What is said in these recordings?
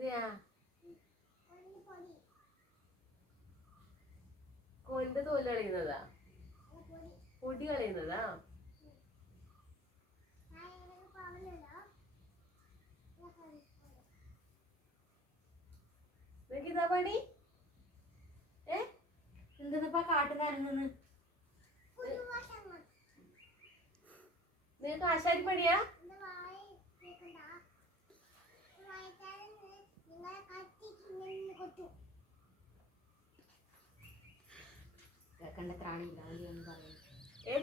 എന്തിനാ കോലിന്റെ തോല് കളയുന്നതാ? പൊടി കളയുന്നതാ? നിനക്ക് ഇതാ പണി? എന്തെന്നിപ്പാ കാട്ടുകാരനെന്ന്? നിനക്ക് ആശാരി പണിയാ?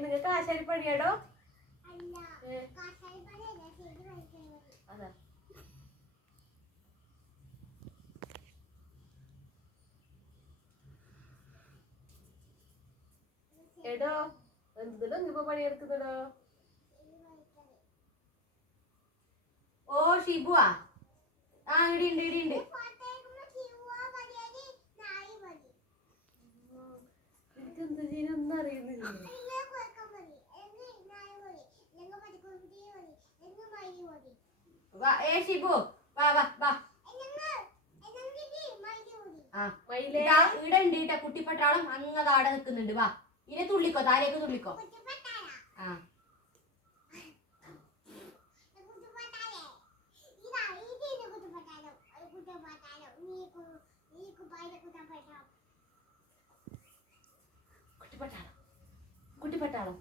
നിങ്ങക്ക് ആശാരി പണിയാടോ? അതാ എടോ എന്തിനാ ഇപ്പൊ പണിയെടുക്കുന്നടോ? ഓ ഷിബുവാ, ആ ഇടിയുണ്ട് ഇടിയുണ്ട്. എനിക്ക് എന്ത് ചെയ്യാനൊന്നും അറിയുന്നില്ല. ഷിബു വാ വാ വാ. ഇവിടെ ഉണ്ട് കുട്ടിപ്പട്ടാളം അങ്ങ് ആടെ നിൽക്കുന്നുണ്ട്. വാ ഇനെ തുള്ളിക്കോ, താരേക്ക് തുള്ളിക്കോ. ആ കുട്ടിപ്പട്ടാളം